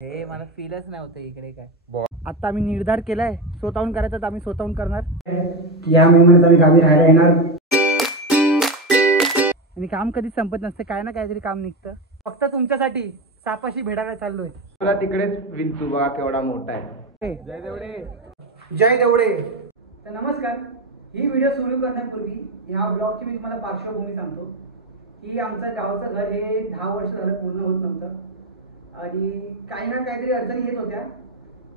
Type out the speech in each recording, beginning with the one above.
हे मला फीलच नाही होतं इकडे काय. आता आम्ही निर्धार केलाय स्वतःहून करायचं तर आम्ही स्वतःहून करणार. या महिन्यात आम्ही गावी राहायला येणार आणि काम कधीच संपत नसते, काय ना काहीतरी काम निघतं. फक्त तुमच्यासाठी सापाशी भेटायला चाललोय. तुला तिकडेच विंचू बघा केवढा मोठा आहे. जय देवडे. जय देवडे. तर नमस्कार. ही व्हिडिओ सुरू करण्यापूर्वी ह्या ब्लॉगची मी तुम्हाला पार्श्वभूमी सांगतो की आमचं गावचं घर हे 10 वर्ष झालं पूर्ण होत नव्हतं आणि काही ना काहीतरी अडचणी येत होत्या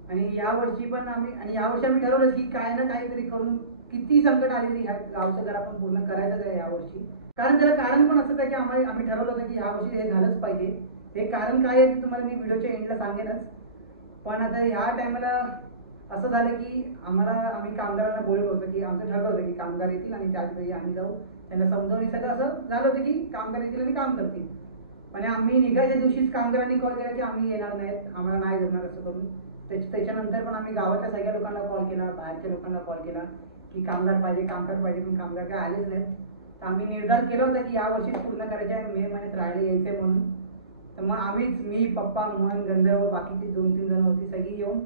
आणि यावर्षी आम्ही ठरवलं की काय ना काहीतरी करून किती संकट आली तरी ह्या गावचं घर आपण पूर्ण करायचंच आहे यावर्षी. कारण त्याला कारण पण असं आहे की आम्ही ठरवलं होतं की यावर्षी हे झालंच पाहिजे. हे कारण काय आहे ते तुम्हाला मी व्हिडिओच्या एंडला सांगेनच. पण आता ह्या टायमाला असं झालं की आम्ही कामगारांना बोललो होतं की आमचं ठरलं होतं की कामगार येतील आणि त्याच वेळी आम्ही जाऊ त्यांना समजावून सगळं असं झालं होतं की कामगार येतील आणि काम करतील. पण आम्ही निघायच्या दिवशीच कामगारांनी कॉल केला की आम्ही येणार नाहीत, आम्हाला नाही जमणार असं करून. त्याच्यानंतर पण आम्ही गावातल्या सगळ्या लोकांना कॉल केला, बाहेरच्या लोकांना कॉल केला की कामगार पाहिजे, पण कामगार काय आलेच नाहीत. तर आम्ही निर्धार केला होता की यावर्षी पूर्ण करायचे आहे, मे महिन्यात राहिले यायचे म्हणून. तर मग आम्हीच मी पप्पा मोहन गंधर्व बाकीची 2-3 जण होती सगळी येऊन.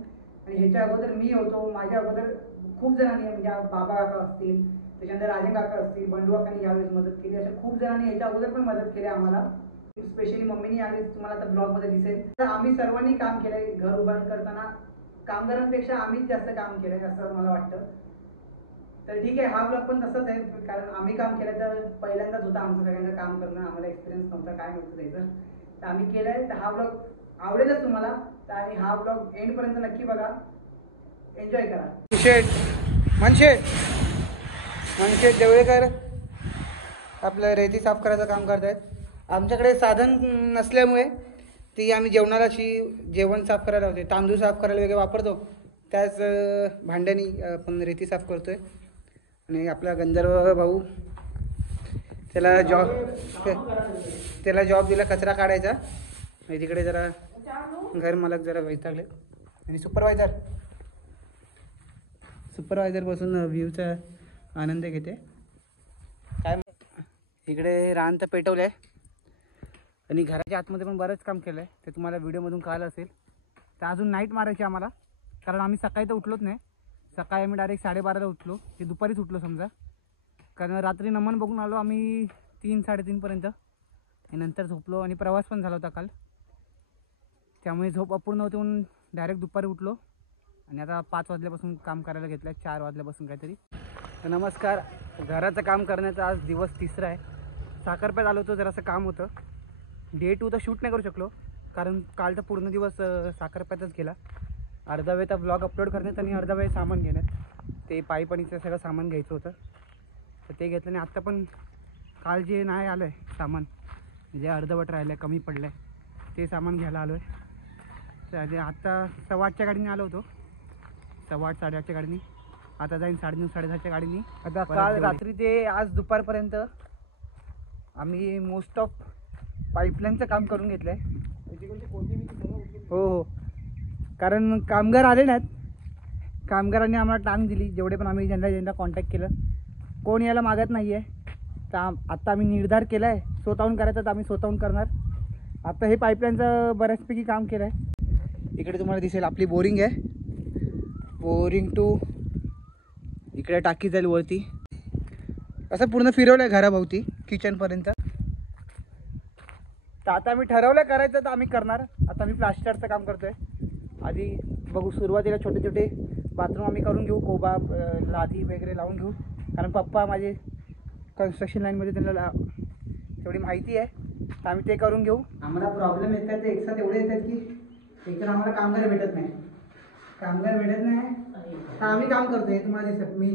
आणि ह्याच्या अगोदर मी होतो, माझ्या अगोदर खूप जणांनी म्हणजे बाबा काका असतील, त्याच्यानंतर राजे काका असतील, बंडू काकांनी यावेळेस मदत केली. अशा खूप जणांनी ह्याच्या अगोदर पण मदत केली आम्हाला. स्पेशली मम्मीनी यावेळेस तुम्हाला आता ब्लॉग मध्ये दिसेल. तर आम्ही सर्वांनी काम केलंय. घर उभारण करताना कामगारांपेक्षा आम्हीच जास्त काम केलंय असं मला वाटतं. तर ठीक आहे, हा ब्लॉग पण तसंच आहे कारण आम्ही काम केलं तर पहिल्यांदाच होता आमचं सगळ्यांचं काम करणं. आम्हाला एक्सपिरियन्स नव्हता, काय नव्हतं त्याचं. तर आम्ही केलंय. तर हा ब्लॉग आवडेलच तुम्हाला. आणि हा ब्लॉग एंड पर्यंत नक्की बघा, एन्जॉय करा. मनशेठ देवळेकर आपलं रेती साफ करायचं काम करतायत. आमच्याकडे साधन नसल्यामुळे ती आम्ही जेवणाला जेवण साफ करायला होते, तांदूळ साफ करायला वगैरे वापरतो त्याच भांड्यानी आपण रेती साफ करतोय. आणि आपला गंधर्व भाऊ त्याला जॉब दिला कचरा काढायचा. आणि तिकडे जरा घर मालक जरा वैतागले आणि सुपरवायझर बसून व्ह्यूचा आनंद घेते. काय इकडे रान तर पेटवलं आहे आणि घराच्या आतमध्ये पण बरंच काम केलं आहे, ते तुम्हाला व्हिडिओमधून कळलं असेल. तर अजून नाईट मारायची आम्हाला, कारण आम्ही सकाळी तर उठलोच नाही. सकाळी आम्ही डायरेक्ट 12:30ला उठलो, ते दुपारीच उठलो समजा. कारण रात्री नमन बघून आलो आम्ही 3-3:30पर्यंत आणि नंतर झोपलो आणि प्रवास पण झाला होता काल, त्यामुळे झोप अपूर्ण होती म्हणून डायरेक्ट दुपारी उठलो. आणि आता 5 वाजल्यापासून काम करायला घेतलं आहे, 4 वाजल्यापासून काहीतरी. तर नमस्कार. घराचं काम करण्याचा आज दिवस 3रा आहे. साखरप्यात आलो होतो, जरासं काम होतं. डे 2 तर शूट नाही करू शकलो कारण काल तर पूर्ण दिवस साखरप्यातच गेला. अर्धा वेळ तर ब्लॉग अपलोड करण्यात आणि अर्धा वेळ सामान घेण्यात. ते पाईपाणीचं सगळं सामान घ्यायचं होतं तर ते घेतलं. आणि आत्ता पण काल जे नाही आलं आहे सामान, जे अर्धवट राहिलं आहे, कमी पडलं आहे, ते सामान घ्यायला आलो आहे. तर आत्ता 8:15च्या गाडीने आलो होतो, 8:15-8:30च्या गाडीने. आता जाईन 9:30-10:30च्या गाडीने. आता काल रात्री ते आज दुपारपर्यंत आम्ही मोस्ट ऑफ पाईपलाईनचं काम करून घेतलं आहे. हो, कारण कामगार आले नाहीत. कामगारांनी आम्हाला टांग दिली, जेवढे पण आम्ही ज्यांना कॉन्टॅक्ट केलं, कोण यायला मागत नाही आहे. तर आत्ता आम्ही निर्धार केला आहे स्वतःहून करायचं तर आम्ही स्वतःहून करणार. आत्ता हे पाईपलाईनचं बऱ्याचपैकी काम केलं आहे. इकडे तुम्हाला दिसेल आपली बोरिंग आहे, बोरिंग टू इकडे टाकी जाईल वरती. असं पूर्ण फिरवलं आहे घराभोवती किचनपर्यंत. तर आता आम्ही ठरवलं करायचं तर आम्ही करणार. आता आम्ही प्लास्टरचं काम करतो आहे. आधी बघू, सुरुवातीला छोटे छोटे बाथरूम आम्ही करून घेऊ, कोबा लादी वगैरे लावून घेऊ. कारण पप्पा माझे कन्स्ट्रक्शन लाईनमध्ये, त्यांना तेवढी माहिती आहे, तर आम्ही ते करून घेऊ. आम्हाला प्रॉब्लेम येतात ते एकसाथ एवढे येतात की एकतर आम्हाला कामगार भेटत नाही तर आम्ही काम करतो आहे. तुम्हाला दिसत मी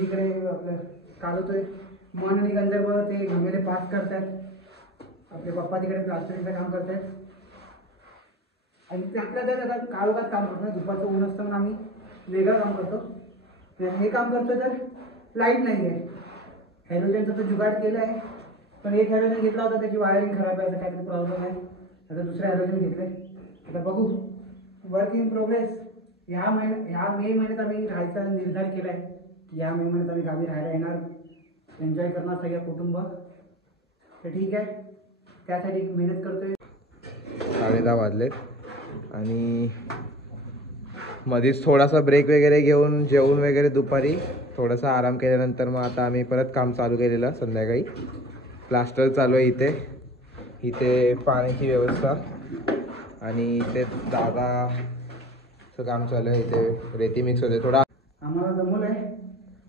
इकडे आपलं काढतोय. मन आणि गंधर्व ते घमेले पास करतात, आपले पप्पा तिकडे प्लास्टरिंगचं काम करत आहेत. आणि त्यातल्या त्यात आता काळोखात काम करतो ना, दुपारचं ऊन असतं म्हणून आम्ही वेगळं काम करतो. हे काम करतो तर लाईट नाही आहे. हॅलोजनचा तो जुगाड केला आहे, पण एक हॅलोजन घेतला होता, त्याची वायरिंग खराब आहे, असं काहीतरी प्रॉब्लेम आहे. आता दुसरं हॅलोजन घेतलं आहे. आता बघू, वर्क इन प्रोग्रेस. ह्या मे महिन्यात आम्ही राहायचा निर्धार केला आहे की या मे महिन्यात आम्ही गावी राहायला येणार, एन्जॉय करणार सगळं कुटुंब. तर ठीक आहे, त्यासाठी मेहनत करतोय. 10:30 वाजले. आणि मध्येच थोडासा ब्रेक वगैरे घेऊन जेवून वगैरे दुपारी थोडासा आराम केल्यानंतर मग आता आम्ही परत काम चालू केलेलं संध्याकाळी. प्लास्टर चालू आहे इथे. इथे पाण्याची व्यवस्था आणि इथे दादाचं काम चालू आहे. इथे रेती मिक्स होते. थोडा आम्हाला जमवलं आहे,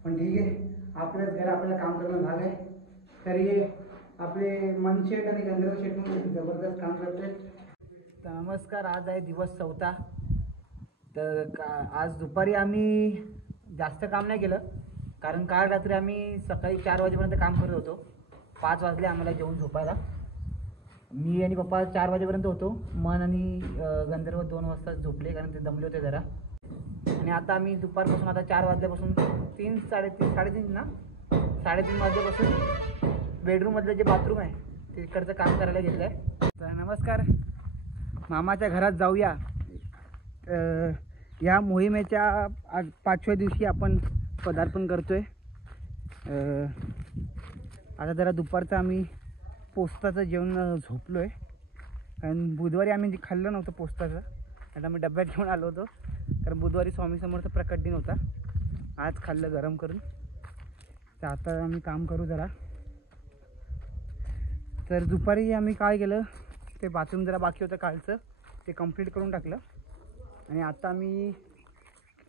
पण ठीक आहे, आपल्याच घर आपल्याला काम करणं भाग आहे. तरी आपले मन शेट आणि गंधर्व शेट म्हणून जबरदस्त काम करतोय. तर नमस्कार, आज आहे दिवस 4था. तर आज दुपारी आम्ही जास्त काम नाही केलं, कारण काल रात्री आम्ही सकाळी 4 वाजेपर्यंत काम करत होतो. 5 वाजले आम्हाला जेवून झोपायला. मी आणि पप्पा 4 वाजेपर्यंत होतो. मन आणि गंधर्व 2 वाजता झोपले, कारण ते दमले होते जरा. आणि आता आम्ही दुपारपासून आता 4 वाजल्यापासून 3-3 ना 3:30 वाजल्यापासून बेडरूममधलं जे बाथरूम आहे तिकडचं काम करायला घेतलं आहे. तर नमस्कार, मामाच्या घरात जाऊया. या मोहिमेच्या आज 5व्या दिवशी आपण पदार्पण करतो आहे. आता जरा दुपारचं आम्ही पोस्ताचं जेवण झोपलो आहे, कारण बुधवारी आम्ही खाल्लं नव्हतं पोस्ताचं. आता मी डब्यात घेऊन आलो होतो, कारण बुधवारी स्वामी समर्थ प्रकट दिन होता. आज खाल्लं गरम करून. तर आता आम्ही काम करू जरा. तर दुपारी आम्ही काय केलं, ते बाथरूम जरा बाकी होतं कालचं, ते कंप्लीट करून टाकलं. आणि आता आम्ही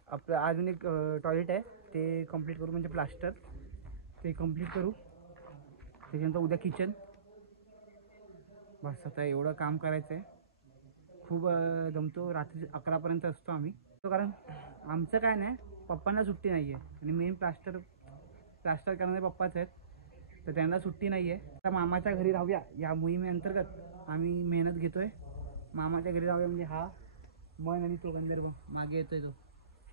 आपलं अजून एक टॉयलेट आहे ते कंप्लीट करू, म्हणजे प्लास्टर ते कंप्लीट करू. त्याच्यानंतर उद्या किचन. बस आता एवढं काम करायचं आहे. खूप जमतो. रात्री 11पर्यंत असतो आम्ही, कारण आमचं काय नाही, पप्पांना सुट्टी नाही आहे. आणि मेन प्लास्टर करणारे पप्पाच आहेत, तर त्यांना सुट्टी नाही आहे. आता मामाच्या घरी राहूया या मोहिमेअंतर्गत आम्ही मेहनत घेतो आहे. मामाच्या घरी राहूया म्हणजे हा मन आणि तो गंधर्व मागे येतोय, तो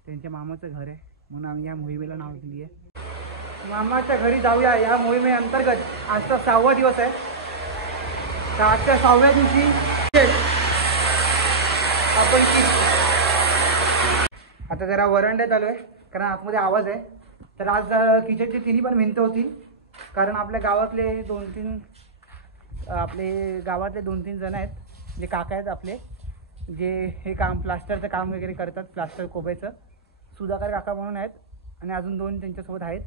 त्यांच्या मामाचं घर आहे, म्हणून आम्ही या मोहिमेला नाव दिली आहे. मामाच्या घरी जाऊया या मोहिमेअंतर्गत. आजचा 6वा दिवस आहे. तर आजच्या 6व्या दिवशी आपण आता जरा वरंड्यात आलो आहे, कारण आतमध्ये आवाज आहे. तर आज किचनची तिन्ही पण भिंत होती, कारण आपल्या गावातले 2-3 जण आहेत, जे काका आहेत आपले, जे हे काम प्लास्टरचं काम वगैरे करतात, प्लास्टर कोबायचं. सुधाकर काका म्हणून आहेत, आणि अजून 2 त्यांच्यासोबत आहेत.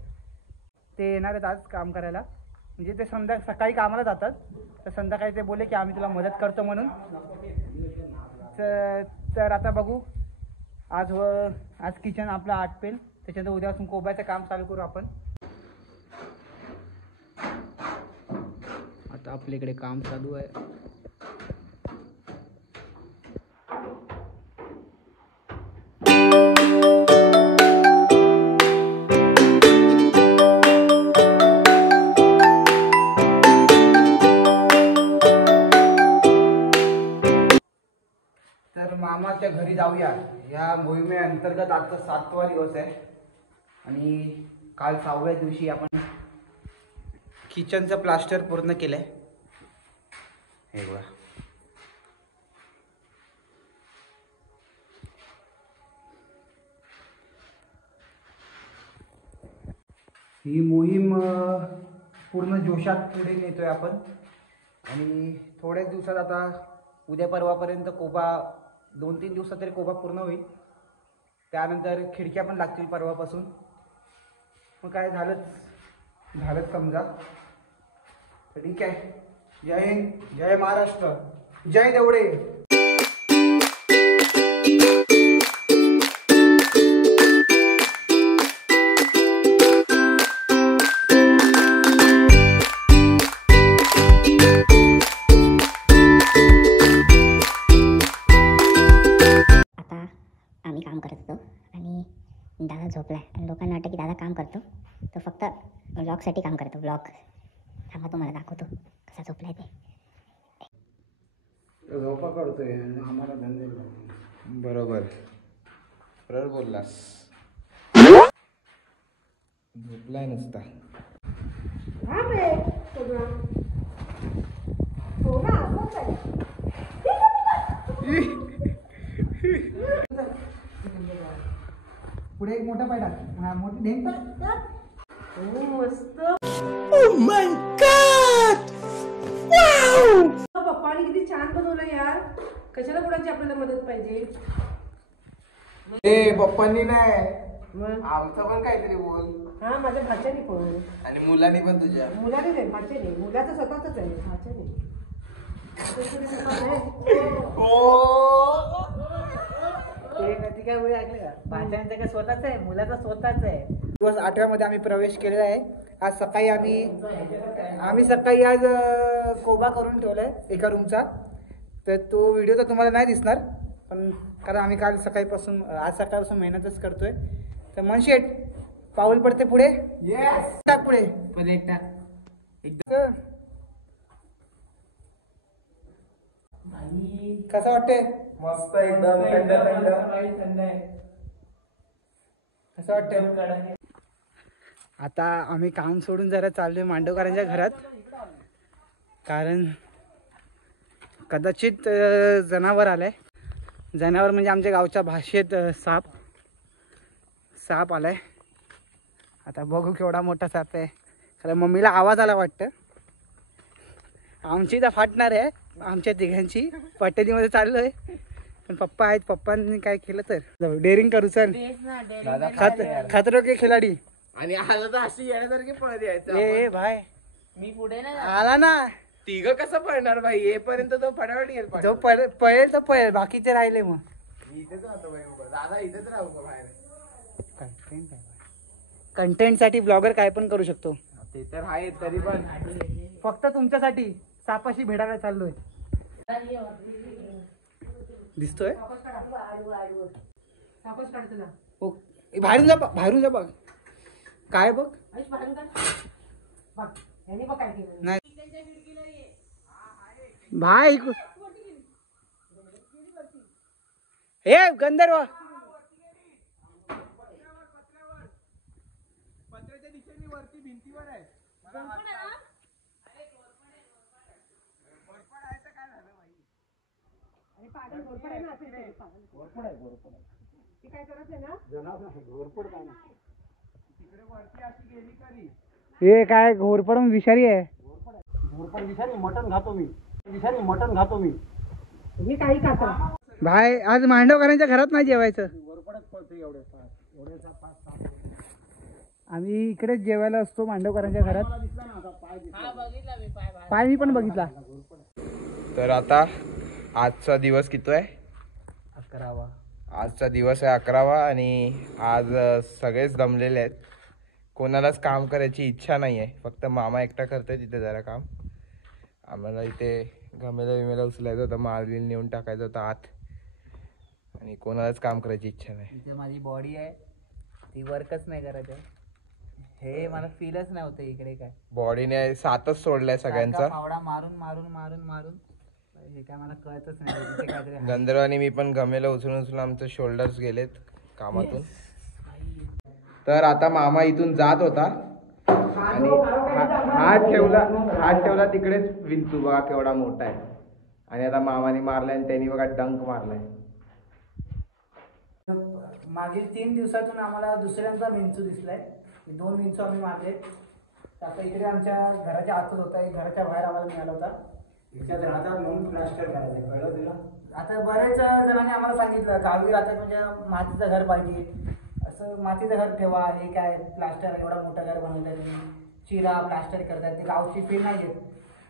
ते येणार आहेत आज काम करायला. म्हणजे ते सकाळी कामाला जातात, तर संध्याकाळी ते बोलले की आम्ही तुला मदत करतो म्हणून. तर आता बघू. आज किचन आपलं आटपेल, त्याच्यानंतर उद्यापासून कोबायचं काम चालू करू आपण. आता आपल्याकडे काम चालू आहे. तर मामाच्या घरी जाऊया या मोहिमेअंतर्गत. आजचा 7वा दिवस आहे, आणि काल 6व्या दिवशी आपण किचनचं प्लास्टर पूर्ण केलं आहे. हे बघा, ही मोहीम पूर्ण जोशात पुढे नेतोय आपण. आणि थोड्याच दिवसात, आता उद्या परवापर्यंत कोबा 2-3 दिवसात तरी कोबा पूर्ण होईल. त्यानंतर खिडक्या पण लागतील परवापासून. मग काय झालंच समजा. तर ठीक आहे. जय हिंद, जय महाराष्ट्र, जय देवडे. आम्ही काम करत होतो आणि दादा झोपला आहे, आणि लोकांना वाटतं की दादा काम करतो, तो फक्त व्लॉगसाठी काम करतो. व्लॉग थांबा, तुम्हाला दाखवतो कसा झोपला आहे ते. झोपा करतोय आम्हाला धंदे. बरोबर बोललास. झोपलाय नुसता. पुढे एक मोठा पाय टाक. मोठी ढेंग टाक. मस्त. Oh my God! Wow! पप्पाने किती छान बनवलं यार. कशाला कुणाची आपल्याला मदत पाहिजे? ए पप्पांनी नाही, मग आमचं पण काहीतरी बोल. हा माझ्या भाच्याने पण. आणि मुलांनी पण तुझ्या. मुलाने नाही, भाच्याने. मुलाचं स्वतःच आहे, भाच्याने. ती काय वेळ ऐकले का? भाज्यांचं काय स्वतःच आहे, मुलाचं स्वतःच आहे. दिवस 8व्यामध्ये आम्ही प्रवेश केलेला आहे. आज सकाळी आम्ही सकाळी आज कोबा करून ठेवलाय एका रूमचा. तर तो व्हिडिओ तर तुम्हाला नाही दिसणार, पण कारण आम्ही काल सकाळीपासून आज सकाळपासून मेहनतच करतोय. तर मनशेट पाऊल पडते पुढे. येस, टाक पुढे. कसं वाटतंय? मस्त एकदम थंड थंड. कसं वाटतंय? आता आम्ही काम सोडून जरा चाललोय मांडवकरांच्या घरात, कारण कदाचित जनावर आलंय. जनावर म्हणजे आमच्या गावच्या भाषेत साप आलाय. आता बघू केवढा मोठा साप आहे. कारण मम्मीला आवाज आला वाटतं. आमची तर फाटणार आहे, आमच्या तिघांची. पटेलीमध्ये चाललोय, पण पप्पा आहेत. पप्पांनी काय केलं तर डेअरिंग करू. चल खतरो के खिलाडी. आणि आला तर अशी येण्यासारखी पळत यायचं. ए भाई, मी पुढे नाही आला ना. तिघ कसं पळणार भाई? येईपर्यंत तो फटाफट येईल. जो पळेल तो पळेल, बाकीचे राहिले. मग इथेच राहतो भाई. दादा इथेच राहू का बाहेर? कंटेंट साठी ब्लॉगर काय पण करू शकतो. ते तर आहे, तरी पण फक्त तुमच्यासाठी सापाशी भेटायला चाललोय. दिसतोय सापच काढतो ना. ओ, बाहेरून जा बघ. काय बघ? आयुष बाहेरून काढ. बघ, यांनी बघ काय केलं. नाही भाई, हे गंधर्व. पत्र्याच्या दिशेने वरती भिंतीवर आहे. आणि पागल घोरपड आहे ना, असेल ते. घोरपड आहे. ती काय करत नाही ना. तिकडे वरती अशी गेली तरी हे काय घोरपड विषारी आहे. मी काही खातो. भाई आज मांडवकरांच्या घरात नाही जेवायचं. आम्ही इकडेच जेवायला असतो मांडवकरांच्या घरात. पाय मी पण बघितला. तर आता आजचा दिवस किती आहे? 11वा. आजचा दिवस आहे 11वा. आणि आज सगळेच दमलेले आहेत. कोणालाच काम करायची इच्छा नाही आहे. फक्त मामा एकटा करतोय तिथे जरा काम. आम्हाला इथे गमेला उचलायचं होतं, माल नेऊन टाकायचं होतं आत. आणि कोणालाच काम करायची इच्छा नाही. इथे माझी बॉडी आहे, ती वर्कच नाही करत आहे. हे मला फीलच नाही होतं इकडे काय. बॉडीने सातच सोडलाय सगळ्यांचा. सारखा फावडा मारून हे काय मला कळतच नाही. इथे काहीतरी आहे. गंधर्व आणि मी पण गमेला उचलून आमचे शोल्डर्स गेलेत कामातून. तर आता मामा इथून जात होता आणि हात ठेवला तिकडेच. विंचू बघा केवढा मोठा आहे. आणि आता मामाने मारलाय आणि त्यांनी बघा डंक मारलाय. मागील 3 दिवसातून आम्हाला दुसऱ्यांचा विंचू दिसलाय. 2 विंचू आम्ही मारले. आता इकडे आमच्या घराच्या आतच होता, एक घराच्या बाहेर आम्हाला मिळाला होता. त्याच्यात राहतात म्हणून प्लास्टर करायचं, कळलं तुला? आता बरेच जणांनी आम्हाला सांगितलं गावी राहतात म्हणजे मातीचं घर पाहिजे, असं मातीचं घर ठेवा. हे काय प्लास्टर एवढा मोठं घर बनवलंय तुम्ही, चिरा प्लास्टर करतायत, ते गावची फील नाही येत.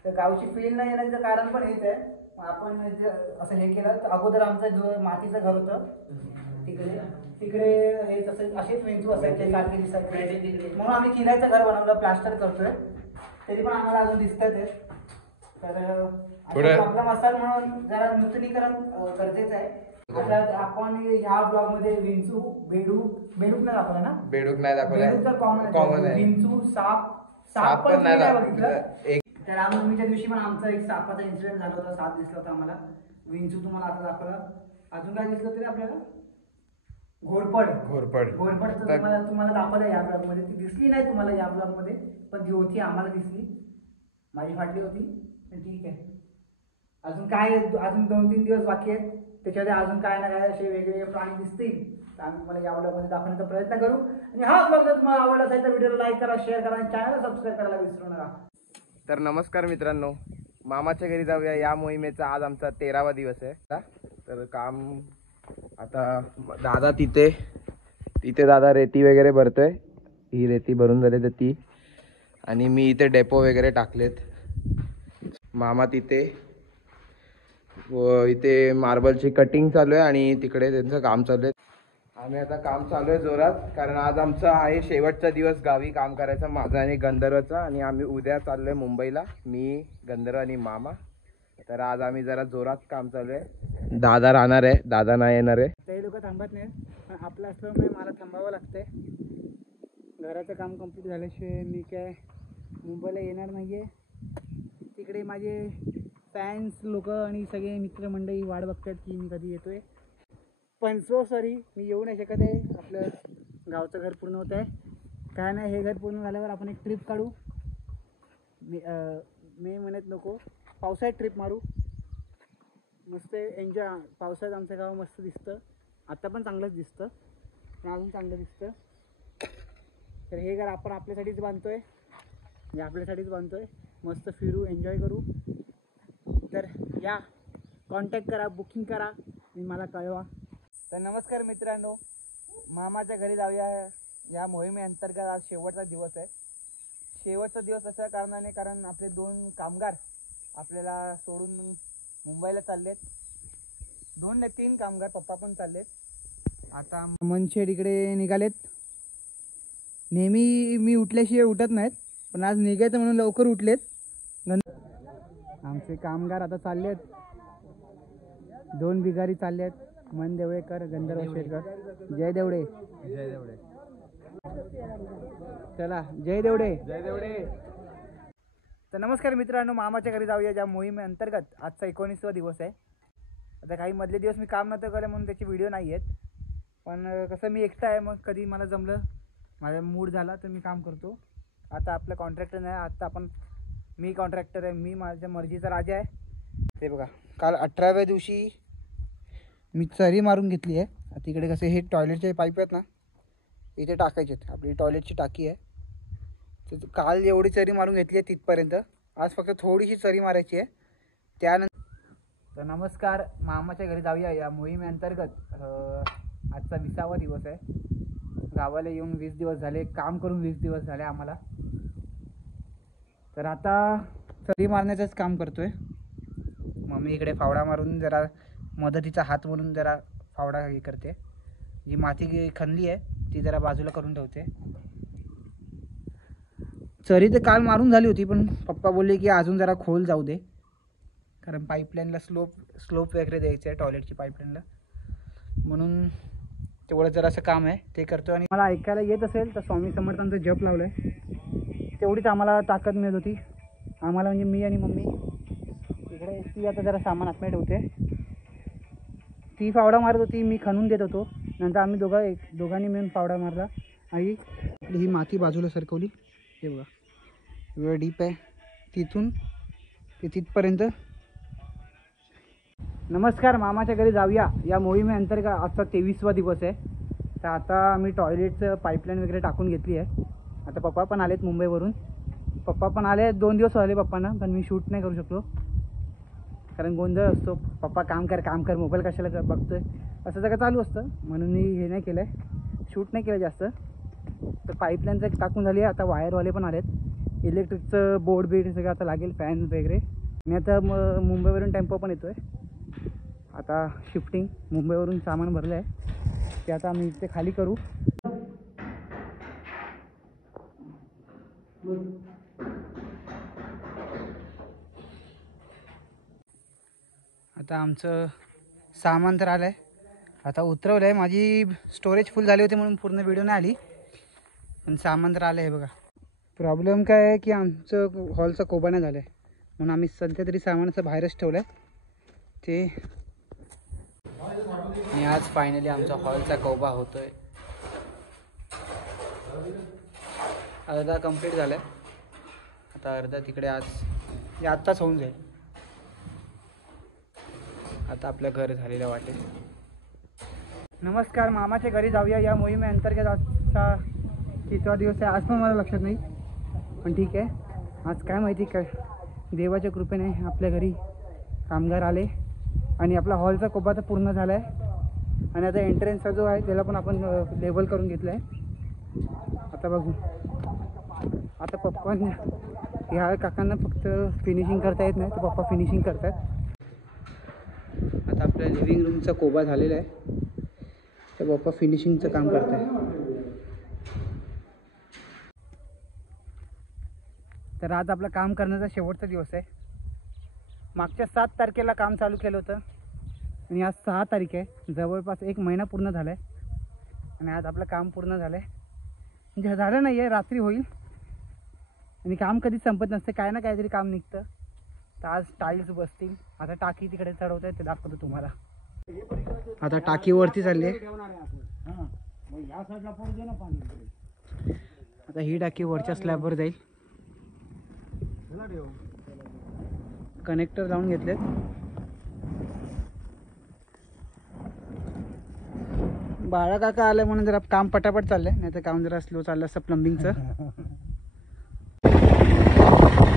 तर गावची फील नाही येण्याचं कारण पण हेच आहे. आपण असं हे केलं तर अगोदर आमचं जो मातीचं घर होतं तिकडे हे तसं असेच विंचू असायचे, सारखे दिसायचे. म्हणून आम्ही किरायचं घर बनवलं, प्लास्टर करतोय. तरी पण आम्हाला अजून दिसतात आहे. तर प्रॉब्लेम असाल म्हणून जरा नूतनीकरण गरजेचं आहे. आता आपण ह्या ब्लॉग मध्ये विंचू, बेडूक नाही दाखवलं ना? बेडूक नाही दाखवलाय. बेडूक तर कॉमन आहे. विंचू, साप पण नाही बघितलं. तर रामनवमीच्या दिवशी पण आमचा एक सापाचा इन्सिडेंट झाला होता. साप दिसला होता आम्हाला. विंचू तुम्हाला आता दाखवलं. अजून काय दिसलं तरी आपल्याला? घोरपड तर तुम्हाला दाखवलं या ब्लॉग मध्ये. ती दिसली नाही तुम्हाला या ब्लॉग मध्ये, पण जी होती आम्हाला दिसली. माझी फाटली होती, पण ठीक आहे. अजून 2-3 दिवस बाकी आहेत. त्याच्यामध्ये अजून काय ना काय असे वेगवेगळे प्राणी दिसतील तर आम्ही तुम्हाला या ब्लॉग मध्ये दाखवण्याचा प्रयत्न करू. आणि हा ब्लॉग जर तुम्हाला आवडला असेल तर व्हिडिओला लाईक करा, शेअर करा आणि चॅनलला सबस्क्राईब करायला विसरू नका. तर नमस्कार मित्रांनो, मामाच्या घरी जाऊया या मोहिमेचा आज आमचा 13वा दिवस आहे. तर काम आता दादा तिथे दादा रेती वगैरे भरतोय. ही रेती भरून झाली तर ती, आणि मी इथे डेपो वगैरे टाकलेत. मामा तिथे व इथे मार्बलची कटिंग चालू आहे आणि तिकडे त्यांचं काम चालू आहे. आम्ही आता काम चालू आहे जोरात, कारण आज आमचा आहे शेवटचा दिवस गावी काम करायचा, माझा आणि गंधर्वचा. आणि आम्ही उद्या चाललोय मुंबईला, मी गंधर्व आणि मामा. तर आज आम्ही जरा जोरात काम चालू आहे. दादा राहणार आहे, दादा नाही येणार आहे. ते लोक थांबत नाहीत, पण आपलं असल्यामुळे मला थांबावं लागतंय. घराचं काम कंप्लीट झाल्याशिवाय मी काय मुंबईला येणार नाही आहे. तिकडे माझे फॅन्स लोक आणि सगळे मित्रमंडळी वाट बघतात की मी कधी येतोय. पण सॉरी, मी येऊ नाही शकत आहे. आपलं गावचं घर पूर्ण होत आहे. काय नाही, हे घर पूर्ण झाल्यावर आपण एक ट्रिप काढू. मे महिन्यात नको, पावसाळ्यात ट्रिप मारू. मस्त एन्जॉय. पावसाळ्यात आमचं गाव मस्त दिसतं. आता पण चांगलंच दिसतं, पण अजून चांगलं दिसतं. तर हे घर आपण आपल्यासाठीच बांधतोय, आपल्यासाठीच बांधतोय. मस्त फिरू, एन्जॉय करू. तर या, कॉन्टॅक्ट करा, बुकिंग करा, मी मला कळवा. तर नमस्कार मित्रांनो, मामाच्या घरी जाऊया या मोहिमेअंतर्गत आज शेवटचा दिवस आहे. शेवटचा दिवस अशा कारणाने, कारण आपले 2 कामगार आपल्याला सोडून मुंबईला चाललेत. 2 नाही 3 कामगार, पप्पा पण चाललेत. आता मनशेड इकडे निघालेत. नेहमी मी उठल्याशिवाय उठत नाहीत, पण आज निघायचं म्हणून लवकर उठलेत. आमचे कामगार आता चाललेत. 2 बिगारी चाललेत, मन देवळेकर, गंधर्व शेरकर. जय देवडे. जय देवडे. चला, जय देवडे. जय देवडे. तर नमस्कार मित्रांनो, मामाच्या घरी जाऊया ज्या मोहिमेअंतर्गत आजचा 19वा दिवस आहे. आता काही मधले दिवस मी काम नव्हतं केलं म्हणून त्याची व्हिडिओ नाही आहेत. पण कसं मी एकटा आहे, मग कधी मला जमलं, माझा मूड झाला तर मी काम करतो. आता आपलं कॉन्ट्रॅक्टर नाही, आता मी कॉन्ट्रॅक्टर आहे. मी माझ्या मर्जीचा राजा आहे. ते बघा, काल 18व्या दिवशी मी चरी मारून घेतली आहे. तिकडे कसे हे टॉयलेटचे पाईप आहेत ना, इथे टाकायचे आहेत. आपली टॉयलेटची टाकी आहे. तर काल एवढी चरी मारून घेतली आहे तिथपर्यंत. आज फक्त थोडीशी चरी मारायची आहे. त्यानंतर तर नमस्कार, मामाच्या घरी जाऊया या मोहिमेअंतर्गत आजचा 20वा दिवस आहे. गावाला येऊन 20 दिवस झाले, काम करून 20 दिवस झाले आम्हाला. तर आता चरी मारण्याचंच काम करतोय. मम्मी इकडे फावडा मारून जरा मदतीचा हात म्हणून जरा फावडा हे करते. जी माती खणली आहे ती जरा बाजूला करून ठेवते. चरी तर काल मारून झाली होती, पण पप्पा बोलले की अजून जरा खोल जाऊ दे, कारण पाईपलाईनला स्लोप वगैरे द्यायचं आहे टॉयलेटची पाईपलाईनला. म्हणून तेवढं जरासं काम आहे ते करतो. आणि मला ऐकायला येत असेल तर स्वामी समर्थांचं जप लावलं आहे. तेवढीच आम्हाला ताकद मिळत होती आम्हाला, म्हणजे मी आणि मम्मी. इकडे ती आता जरा सामान आतमध्ये ठेवते. ती फावडा मारत होती, मी खणून देत होतो. नंतर आम्ही दोघांनी मिळून फावडा मारला आणि ही माती बाजूला सरकवली. हे बघा, एवढं डीप आहे, तिथून ते तिथपर्यंत. नमस्कार, मामाच्या घरी जाऊया या मोहिमेअंतर्गत आजचा 23वा दिवस आहे. तर आता आम्ही टॉयलेटचं पाईपलाईन वगैरे टाकून घेतली आहे. आता पप्पा पण आलेत मुंबईवरून. पप्पा पण आले, 2 दिवस झाले पप्पांना, पण मी शूट नाही करू शकलो कारण गोंधळ असतो. पप्पा काम कर, मोबाईल कशाला बघतोय, असं सगळं चालू असतं. म्हणून मी हे नाही केलं आहे, शूट नाही केलं जास्त. तर पाईपलाईनचं टाकून झाली आहे. आता वायरवाले पण आलेत, इलेक्ट्रिकचं बोर्ड बीड सगळं आता लागेल, फॅन वगैरे. मी आता मुंबईवरून टेम्पो पण येतो आहे. आता शिफ्टिंग, मुंबईवरून सामान भरलं आहे ते आता आम्ही इथे खाली करू. आता आमचं सामान तर आलं आहे, आता उतरवलं आहे. माझी स्टोरेज फुल झाली होती म्हणून पूर्ण व्हिडिओ नाही आली, पण सामान तर आलं आहे. बघा, प्रॉब्लेम काय आहे की आमचं हॉलचा कोबा नाही झाला आहे, म्हणून आम्ही सध्या तरी सामानाचं बाहेरच ठेवलं आहे ते. आणि आज फायनली आमचा हॉलचा कोबा होतोय. अर्धा कंप्लीट झालाय, आता अर्धा तिकडे आज आत्ताच होऊन जाईल. आता आपलं घर झालेलं वाटेल. नमस्कार, मामाच्या घरी जाऊया या मोहिमेअंतर्गत आजचा 3वा दिवस आहे. आज पण मला लक्षात नाही, पण ठीक आहे. आज काय माहिती काय देवाच्या कृपेने आपल्या घरी कामगार आले आणि आपला हॉलचा कोबा तर पूर्ण झाला आहे. आणि आता एंट्रन्सचा जो आहे त्याला पण आपण लेबल करून घेतलं आहे. आता बघू, आता पप्पांना ह्या काकांना फक्त फिनिशिंग करता येत नाही, तर पप्पा फिनिशिंग करतात. आता आपल्या लिव्हिंग रूमचा कोबा झालेला आहे, तर पप्पा फिनिशिंगचं काम करत आहे. तर आज आपलं काम करण्याचा शेवटचा दिवस आहे. मागच्या 7 तारखेला काम चालू केलं होतं आणि आज 6 तारीख आहे. जवळपास 1 महिना पूर्ण झाला आहे आणि आज आपलं काम पूर्ण झालं आहे. म्हणजे झालं नाही आहे, रात्री होईल आणि काम कधीच संपत नसते, काय ना काहीतरी काम निघतं. तर आज टाईल्स बसतील. आता टाकी तिकडे चढवत आहे, ते दाखवतो तुम्हाला. आता टाकी वरती चालली आहे. आता ही टाकी वरच्या स्लॅबवर जाईल. कनेक्टर लावून घेतलेत. बाळा काका आलं म्हणून जरा काम पटापट चाललंय, नाही तर काम जरा स्लो चाललं असतं प्लंबिंगचं.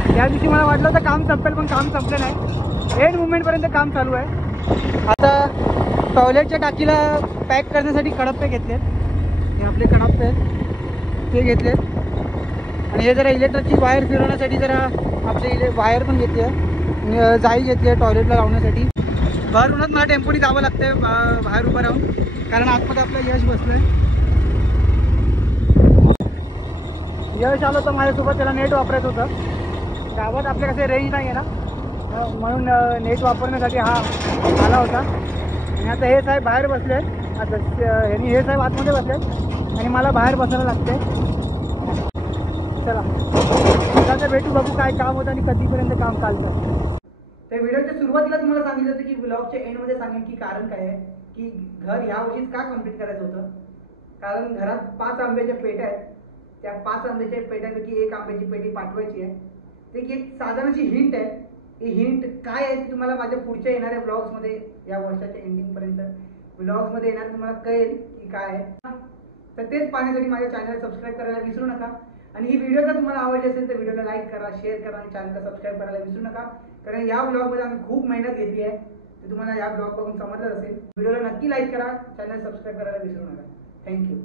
त्या दिवशी मला वाटलं होतं काम संपेल, पण काम संपलं नाही. एंड मुमेंटपर्यंत काम चालू आहे. आता टॉयलेटच्या टाकीला पॅक करण्यासाठी कडप्पे घेतलेत. हे आपले कडप्पे आहेत ते घेतलेत. आणि हे जरा इलेक्ट्रिकची वायर फिरवण्यासाठी जरा आपले वायर पण घेतली आहे. जाळी घेतली आहे टॉयलेटला लावण्यासाठी. भर उन्हात मला टेम्पोनी जावं लागतंय बाहेर उभं राहून, कारण आतमध्ये आपलं यश बसलंय. यश आलं तर माझ्यासोबत त्याला नेट वापरायचं होतं. गावात आपल्या कसं रेंज नाही आहे ना, म्हणून नेट वापरण्यासाठी हा आला होता. आणि आता हे साहेब बाहेर बसले आहेत. आता हे साहेब आतमध्ये बसले आहेत आणि मला बाहेर बसायला लागते. चला आता भेटू, बघू काय काम होतं आणि कधीपर्यंत काम चालतं. तर व्हिडिओच्या सुरुवातीला तुम्हाला सांगितलं होतं की ब्लॉगच्या एंडमध्ये सांगेन की कारण काय आहे की घर ह्या वर्षीच का कम्प्लीट करायचं होतं. कारण घरात 5 आंब्याच्या पेट्या आहेत. त्या 5 आंब्याच्या पेट्यापैकी 1 आंब्याची पेटी पाठवायची आहे. ते एक साधारण अशी हिंट आहे. ही हिंट काय आहे ती तुम्हाला माझ्या पुढच्या येणाऱ्या ब्लॉग्समध्ये, या वर्षाच्या एंडिंगपर्यंत ब्लॉग्समध्ये येणार तुम्हाला कळेल की काय आहे. तर तेच पाहण्यासाठी माझ्या चॅनल सबस्क्राईब करायला विसरू नका. आणि ही व्हिडिओ जर तुम्हाला आवडली असेल तर व्हिडिओला लाईक करा, शेअर करा आणि चॅनलला सबस्क्राईब करायला विसरू नका. कारण या ब्लॉगमध्ये आम्ही खूप मेहनत घेतली आहे, ते तुम्हाला या ब्लॉग बघून समजलं असेल. व्हिडिओला नक्की लाईक करा, चॅनल सबस्क्राईब करायला विसरू नका. थँक्यू.